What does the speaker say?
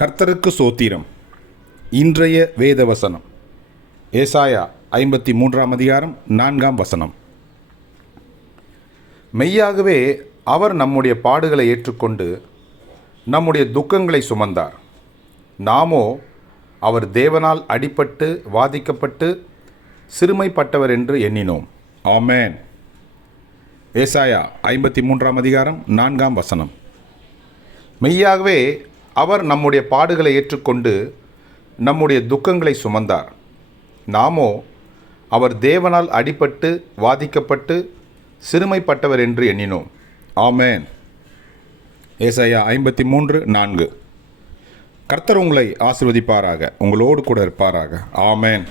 கர்த்தருக்கு சோத்திரம். இன்றைய வேத வசனம் ஏசாயா 53ஆம் அதிகாரம் 4ஆம் வசனம். மெய்யாகவே அவர் நம்முடைய பாடுகளை ஏற்றுக்கொண்டு நம்முடைய துக்கங்களை சுமந்தார். நாமோ அவர் தேவனால் அடிபட்டு வாதிக்கப்பட்டு சிறுமைப்பட்டவர் என்று எண்ணினோம். ஆமென். ஏசாயா 53ஆம் அதிகாரம் 4ஆம் வசனம். மெய்யாகவே அவர் நம்முடைய பாடுகளை ஏற்றுக்கொண்டு நம்முடைய துக்கங்களை சுமந்தார். நாமோ அவர் தேவனால் அடிபட்டு வாதிக்கப்பட்டு சிறுமைப்பட்டவர் என்று எண்ணினோம். ஆமென். ஏசாயா 53:4. கர்த்தர் உங்களை ஆசீர்வதிப்பாராக, உங்களோடு கூட இருப்பாராக. ஆமென்.